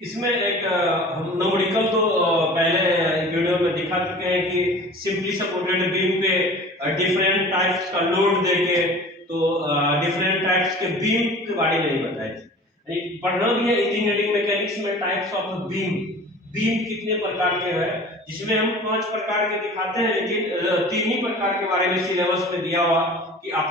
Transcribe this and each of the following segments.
इसमें एक हम न्यूमेरिकल तो पहले वीडियो में दिखा चुके हैं कि सिंपली सपोर्टेड बीम पे डिफरेंट टाइप्स का लोड देके तो डिफरेंट टाइप्स के बीम के बारे में नहीं बताए थे। पढ़ना भी है इंजीनियरिंग मैकेनिक्स में टाइप्स ऑफ बीम। बीम कितने प्रकार के हैं, जिसमें हम 5 प्रकार के दिखाते हैं, लेकिन 3 ही प्रकार के बारे में सिलेबस में दिया हुआ कि आप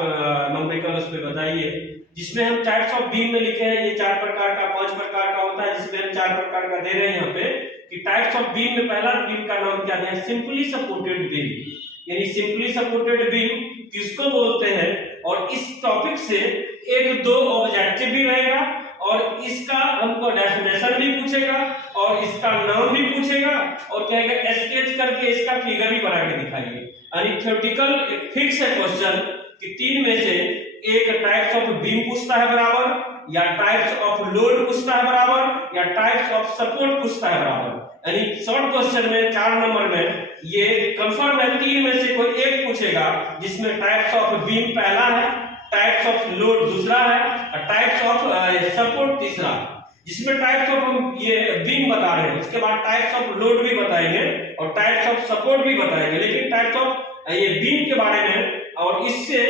न्यूमेरिकल उस पे बताइए। जिसमें हम टाइप्स ऑफ बीम में लिखे हैं ये 4 प्रकार का 5 प्रकार का होता है, जिसमें हम 4 प्रकार का दे रहे हैं यहाँ पे कि टाइप्स ऑफ बीम में पहला बीम का नाम क्या है, सिंपली सपोर्टेड बीम। यानी सिंपली सपोर्टेड बीम किसको बोलते हैं, और इस टॉपिक से 1-2 ऑब्जेक्टिव भी रहेगा और इसका हमको डेफिनेशन भी पूछेगा और इसका नाम भी पूछेगा और कहेगा स्केच करके इसका फिगर भी बना के दिखाइए। यानी थ्योरेटिकल फिक्स है क्वेश्चन कि 3 में से एक टाइप्स ऑफ बीम पूछता है बराबर, या टाइप्स ऑफ लोड पूछता है बराबर, या टाइप्स ऑफ सपोर्ट पूछता है बराबर। यानी शॉर्ट क्वेश्चन में 4 नंबर में ये कंफर्म है 3 में से कोई एक पूछेगा, जिसमें टाइप्स ऑफ बीम पहला है, टाइप्स ऑफ लोड दूसरा है और टाइप्स ऑफ सपोर्ट तीसरा। जिसमें टाइप्स ऑफ हम ये बीम बता रहे हैं, उसके बाद टाइप्स ऑफ लोड भी बताएंगे और टाइप्स ऑफ सपोर्ट भी बताएंगे, लेकिन टाइप्स ऑफ ये बीम के बारे में और इससे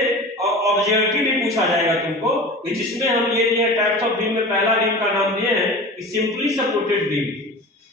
ऑब्जेक्टिव भी पूछा जाएगा तुमको, जिसमें हम ये दिए टाइप्स ऑफ बीम में पहला बीम का नाम दिए हैं कि सिंपली सपोर्टेड बीम,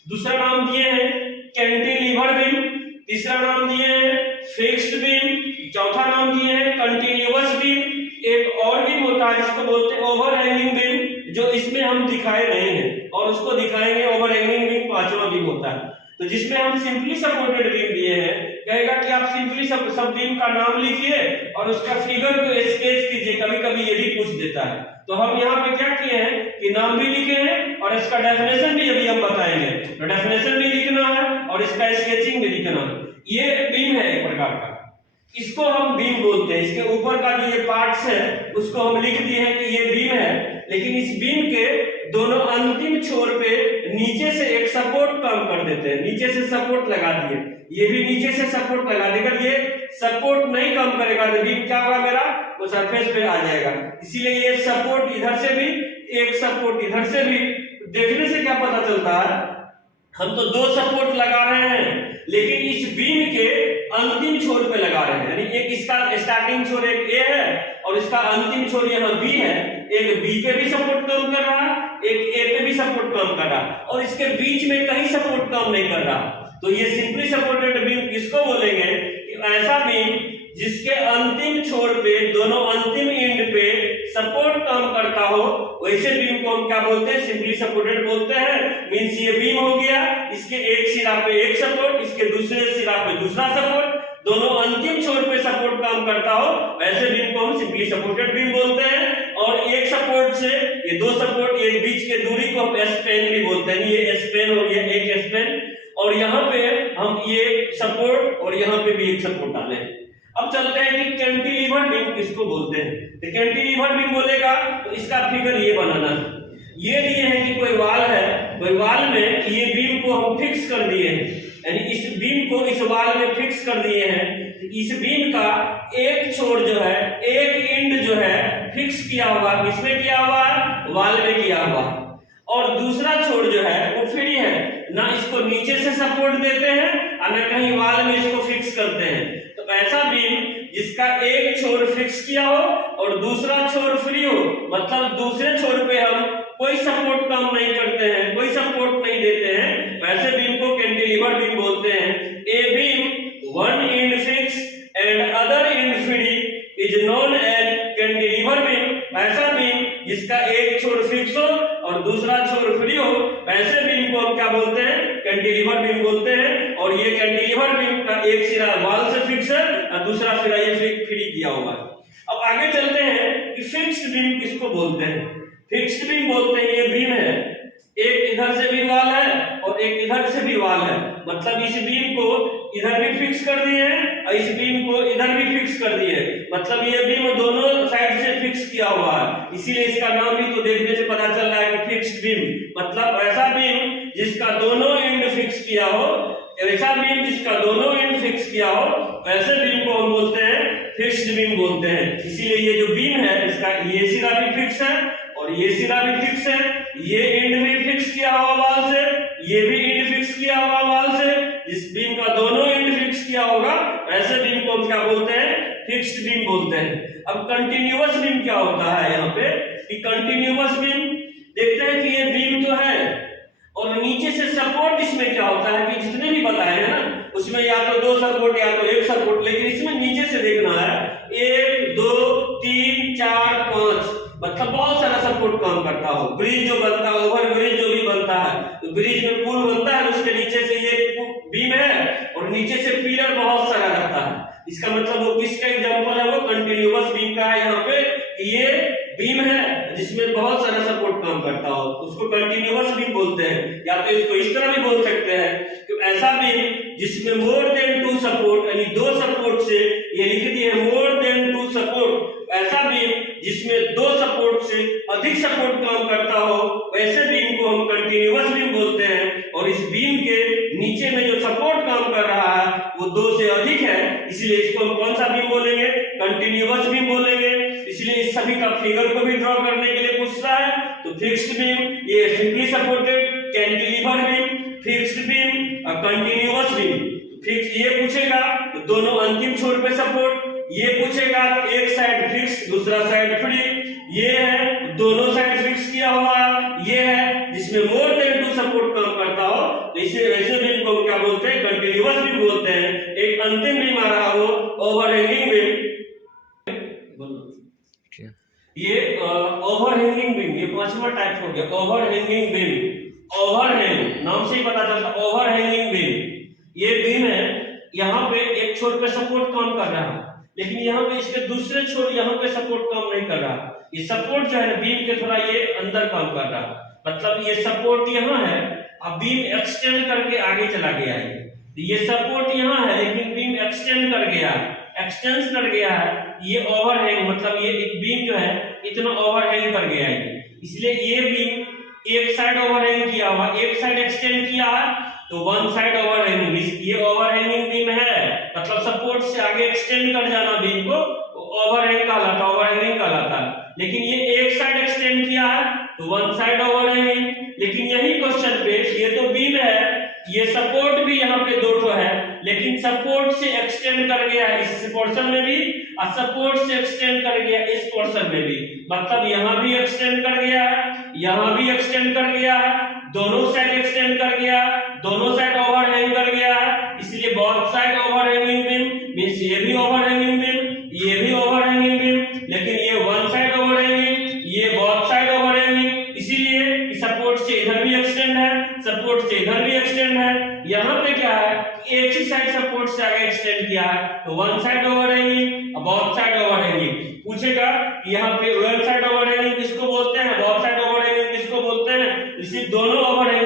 दूसरा नाम दिए हैं कैंटिलीवर बीम, तीसरा नाम दिए हैं फिक्स्ड बीम, चौथा नाम दिए हैं कंटीन्यूअस बीम। एक और बीम होता है जिसको बोलते हैं ओवरहैंगिंग बीम, जो इसमें हम दिखाए नहीं हैं और उसको दिखाएंगे। ओवरहैंगिंग बीम 5वां बीम होता है। तो जिसमें हम सिंपली सपोर्टेड बीम दिए हैं, कहेगा कि आप सिंपली सब बीम का नाम लिखिए और उसका फिगर को स्केच कीजिए, कभी कभी ये भी पूछ देता है। तो हम यहाँ पे क्या किए हैं कि नाम भी लिखे हैं और इसका डेफिनेशन भी अभी हम बताएंगे, तो डेफिनेशन भी लिखना है और इसका स्केचिंग भी लिखना है। ये बीम है एक प्रकार का, इसको हम बीम बोलते हैं। इसके ऊपर का जो ये पार्ट्स है उसको हम लिख दिए हैं कि ये बीम है, लेकिन इस बीम के दोनों अंतिम छोर पे नीचे से एक सपोर्ट काम कर देते हैं, नीचे से सपोर्ट लगा दिए, ये भी नीचे से सपोर्ट लगा देगा। ये सपोर्ट नहीं काम करेगा तो बीम क्या होगा मेरा, वो सरफेस पे आ जाएगा। इसीलिए ये सपोर्ट इधर से भी, एक सपोर्ट इधर से भी। देखने से क्या पता चलता है, हम तो 2 सपोर्ट लगा रहे हैं, लेकिन इस बीम के अंतिम छोर पे लगा रहे हैं। यानी एक इसका स्टार्टिंग छोर एक ए है और इसका अंतिम छोर यहाँ बी है। एक बी पे भी सपोर्ट काम कर रहा है, एक ए पे भी सपोर्ट काम कर रहा है और इसके बीच में कहीं सपोर्ट काम नहीं कर रहा। तो ये सिंपली सपोर्टेड बीम किसको बोलेंगे कि ऐसा बीम जिसके अंतिम छोर पे दोनों अंतिम एंड पे सपोर्ट काम करता हो, वैसे बीम को हम क्या बोलते हैं, सिंपली सपोर्टेड बोलते हैं। मींस ये बीम हो गया, इसके एक सिरा पे एक सपोर्ट, इसके दूसरे सिरा पे दूसरा सपोर्ट, दोनों अंतिम छोर पे सपोर्ट काम करता हो, वैसे बीम को हम सिंपली सपोर्टेड बीम बोलते हैं। और एक सपोर्ट से ये 2 सपोर्ट, ये बीच के दूरी को हम स्पैन भी बोलते हैं। ये स्पैन हो गया, एक स्पैन, और यहाँ पे हम ये सपोर्ट और यहाँ पे भी एक सपोर्ट डाले हैं। अब चलते हैं कि कैंटिलीवर बीम किसको बोलते हैं। तो कैंटिलीवर बीम बोलेगा तो इसका फिगर ये बनाना है। ये लिए हैं कि कोई वाल है, कोई वाल में ये बीम को हम फिक्स कर दिए हैं, यानी इस बीम को इस वाल में फिक्स कर दिए हैं। इस बीम का एक छोर जो है, एक एंड जो है फिक्स किया हुआ, किसमें किया हुआ है, वाल में किया हुआ, और दूसरा छोर जो है वो फ्री है, ना इसको नीचे से सपोर्ट देते हैं और ना कहीं वाल में इसको फिक्स करते हैं। तो ऐसा बीम जिसका एक छोर फिक्स किया हो और दूसरा छोर फ्री हो, मतलब दूसरे छोर पे हम कोई सपोर्ट काम नहीं करते हैं, कोई सपोर्ट नहीं देते हैं, वैसे बीम को कैंटिलीवर बीम बोलते हैं। A beam one end fix and other end free is known as cantilever beam. ऐसा बीम जिसका एक छोर फिक्स हो और दूसरा छोर फ्री हो, ऐसे बीम को हम क्या बोलते हैं, कैंटिलीवर बीम बोलते हैं। और ये कैंटिलीवर बीम का एक सिरा वाल से फिक्स है और दूसरा सिरा ये फ्री किया हुआ है। अब आगे चलते हैं कि फिक्स्ड बीम किसको बोलते हैं। फिक्स्ड बीम बोलते हैं ये बीम है, एक इधर से भी वाल है और एक इधर से भी वाल है, मतलब इस बीम को इधर भी फिक्स कर दिए हैं और इस बीम को इधर भी फिक्स कर दिए हैं, मतलब ये बीम दोनों साइड से फिक्स किया हुआ है। इसीलिए इसका नाम भी तो देखने से पता चल रहा है कि फिक्स्ड बीम, मतलब ऐसा बीम जिसका दोनों एंड फिक्स किया हो, ऐसा बीम जिसका दोनों एंड फिक्स किया हो, ऐसे बीम को हम बोलते हैं फिक्स्ड बीम बोलते हैं। इसीलिए ये जो बीम है इसका ये सिरा भी फिक्स है और ये सिरा भी फिक्स है, ये एंड भी फिक्स किया हुआ ये भी एंड फिक्स किया हुआ वॉल से, इस बीम का दोनों एंड फिक्स किया होगा, ऐसे बीम को हम क्या बोलते हैं, फिक्स्ड बीम बोलते हैं। अब कंटिन्यूअस बीम क्या होता है यहाँ पे, कि कंटिन्यूअस बीम देखते हैं कि ये बीम तो है और नीचे से सपोर्ट इसमें क्या होता है कि जितने भी बताए हैं ना उसमें या तो 2 सपोर्ट या तो 1 सपोर्ट, लेकिन इसमें नीचे से देखना है 1 2 3 4 5, मतलब बहुत सारा सपोर्ट काम करता हो। ब्रिज जो बनता है, ओवर ब्रिज जो भी बनता है, तो ब्रिज में पुल बनता है, उसके नीचे से ये बीम है और नीचे से पिलर बहुत सारा रहता है। इसका मतलब वो किसका एग्जांपल है, वो कंटिन्यूअस बीम का है। यहाँ पे ये बीम है जिसमें बहुत सारा सपोर्ट काम करता हो, उसको कंटिन्यूअस बीम बोलते हैं। या तो इसको इस तरह भी बोल सकते हैं कि ऐसा बीम जिसमें मोर देन 2 सपोर्ट, यानी 2 सपोर्ट से, ये लिख दिए मोर देन 2 सपोर्ट, ऐसा बीम जिसमें 2 सपोर्ट से अधिक सपोर्ट काम करता हो, वैसे बीम को हम कंटिन्यूअस बीम बोलते हैं। और इस बीम के नीचे में जो सपोर्ट काम कर रहा है वो 2 से अधिक है, इसलिए इसको हम कौन सा बीम बोलेंगे, कंटिन्यूअस बीम बोलेंगे। इसलिए इस सभी का फिगर को भी ड्रॉ करने के लिए पूछता है, तो फिक्स्ड बीम, ये simply supported, cantilever beam, fixed beam, continuous beam. Fix ये पूछेगा तो दोनों अंतिम छोर पे सपोर्ट, ये पूछेगा तो एक साइड फिक्स दूसरा साइड फ्री, ये है दोनों साइड फिक्स किया हुआ, ये है जिसमें मोर देन 2 सपोर्ट काम करता हो, तो इसे वैसे बीम को क्या बोलते हैं, कंटिन्यूअस बीम बोलते हैं। एक अंतिम बीम आ रहा वो ओवरहैंगिंग बीम। ये ओवरहैंगिंग बीम, ये 5वां टाइप हो गया ओवरहैंगिंग बीम। ओवरहैंग नाम से ही पता चलता, ओवरहैंगिंग बीम ये बीम है, यहाँ पे एक छोर पे सपोर्ट काम कर रहा है, लेकिन यहाँ पे इसके दूसरे छोर यहाँ पे सपोर्ट काम नहीं कर रहा। ये सपोर्ट जो है बीम के थोड़ा ये अंदर काम कर रहा है, मतलब ये सपोर्ट यहाँ है, अब बीम एक्सटेंड करके आगे चला गया है। ये सपोर्ट यहाँ है लेकिन बीम एक्सटेंड कर गया, एक्सटेंस कर गया है, ये ओवरहैंग, मतलब ये एक बीम जो है इतना ओवरहैंग कर गया है। इसलिए ये बीम एक साइड ओवरहैंग किया हुआ, एक साइड एक्सटेंड किया है, तो वन साइड ओवरहैंगिंग, ये ओवरहैंगिंग बीम है, मतलब सपोर्ट से आगे एक्सटेंड कर जाना बीम को ओवरहैंग कहलाता, ओवरहैंगिंग कहलाता है। लेकिन ये एक साइड एक्सटेंड किया है तो वन साइड ओवरहैंगिंग। लेकिन यही क्वेश्चन पे ये तो बीम है, ये सपोर्ट भी यहाँ पे 2 है, लेकिन सपोर्ट से एक्सटेंड कर गया इस पोर्शन में भी और सपोर्ट से एक्सटेंड कर गया इस पोर्शन में भी, मतलब यहाँ भी एक्सटेंड कर गया है, यहाँ भी एक्सटेंड कर गया है, दोनों साइड एक्सटेंड कर गया, दोनों साइड ओवरहैंग कर गया है। इसलिए both side overhanging beam means ये भी ओवरहैंगिंग बीम, ये भी ओवरहैंगिंग बीम, लेकिन ये वन साइड ओवरहैंगिंग, ये बोथ साइड ओवरहैंगिंग, इसीलिए सपोर्ट से इधर भी एक्सटेंड है, सपोर्ट से इधर भी एक्सटेंड है। यहाँ पे क्या है, एक ही साइड सपोर्ट से आगे एक्सटेंड किया है, तो one side overhanging, both side overhanging. पूछेगा यहाँ पे वन साइड ओवरहैंगिंग किसको बोलते हैं, बोथ साइड ओवरहैंगिंग किसको बोलते हैं, इसी दोनों ओवरहैंगिंग